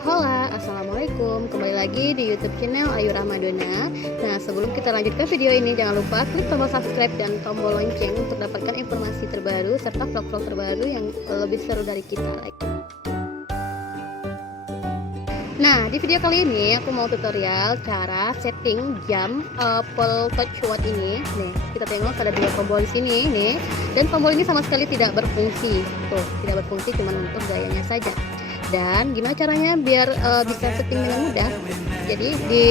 Halo, assalamualaikum. Kembali lagi di YouTube channel Ayu Rahmadona. Nah, sebelum kita lanjutkan video ini, jangan lupa klik tombol subscribe dan tombol lonceng untuk dapatkan informasi terbaru serta vlog-vlog terbaru yang lebih seru dari kita. Nah, di video kali ini aku mau tutorial cara setting jam Apple Touch Watch ini. Nih, kita tengok ada dua tombol di sini nih, dan tombol ini sama sekali tidak berfungsi. Tuh, tidak berfungsi, cuma untuk gayanya saja. Dan gimana caranya biar bisa setting dengan mudah? Jadi di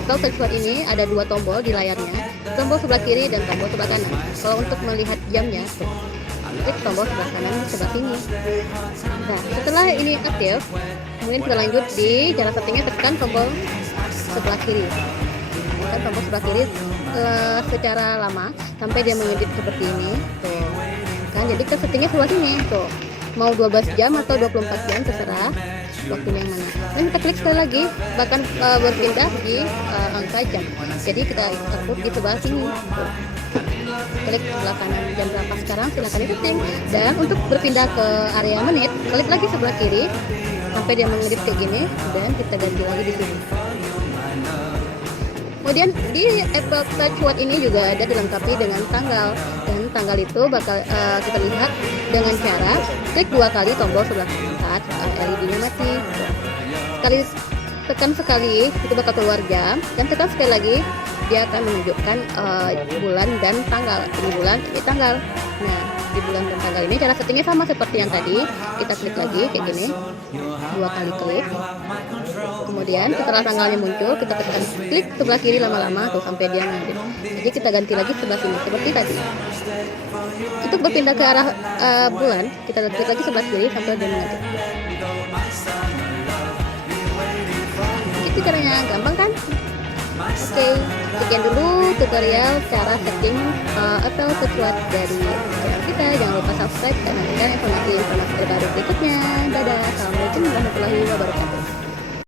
Apple Touch Watch ini ada dua tombol di layarnya, tombol sebelah kiri dan tombol sebelah kanan. Kalau untuk melihat jamnya, tuh, klik tombol sebelah kanan di sebelah sini. Nah, setelah ini aktif, kemudian kita lanjut di cara settingnya, tekan tombol sebelah kiri. Tekan tombol sebelah kiri secara lama sampai dia mengedip seperti ini. Tuh, kan? Jadi kita settingnya sebelah sini. Tuh, mau 12 jam atau 24 jam terserah waktunya yang mana. Dan kita klik sekali lagi, bahkan berpindah di angka jam. Jadi kita input di sebelah sini. Tuh, klik sebelah kanan jam berapa sekarang, silahkan di setting. Dan untuk berpindah ke area menit, klik lagi sebelah kiri sampai dia mengedip kayak gini, dan kita ganti lagi di sini. Kemudian di Apple Touch Watch ini juga ada dilengkapi dengan tanggal, dan tanggal itu bakal kita lihat dengan cara klik dua kali tombol sebelah kanan saat LED-nya mati. Sekali tekan sekali itu bakal keluar jam, dan tekan sekali lagi dia akan menunjukkan bulan dan tanggal. Ini bulan, ini tanggal. Nah, di bulan dan tanggal ini cara settingnya sama seperti yang tadi. Kita klik lagi kayak gini, dua kali klik. Kemudian setelah tanggalnya muncul, kita tekan klik sebelah kiri lama-lama tuh sampai dia ngadep. Jadi kita ganti lagi sebelah sini seperti tadi. Untuk berpindah ke arah bulan, kita klik lagi sebelah kiri sampai dia ngadep. Itu caranya, gampang kan? Oke, sekian dulu tutorial cara setting Apple Touch Watch dari channel kita. Jangan lupa subscribe dan nantikan informasi terbaru berikutnya. Dadah, assalamualaikum warahmatullahi wabarakatuh.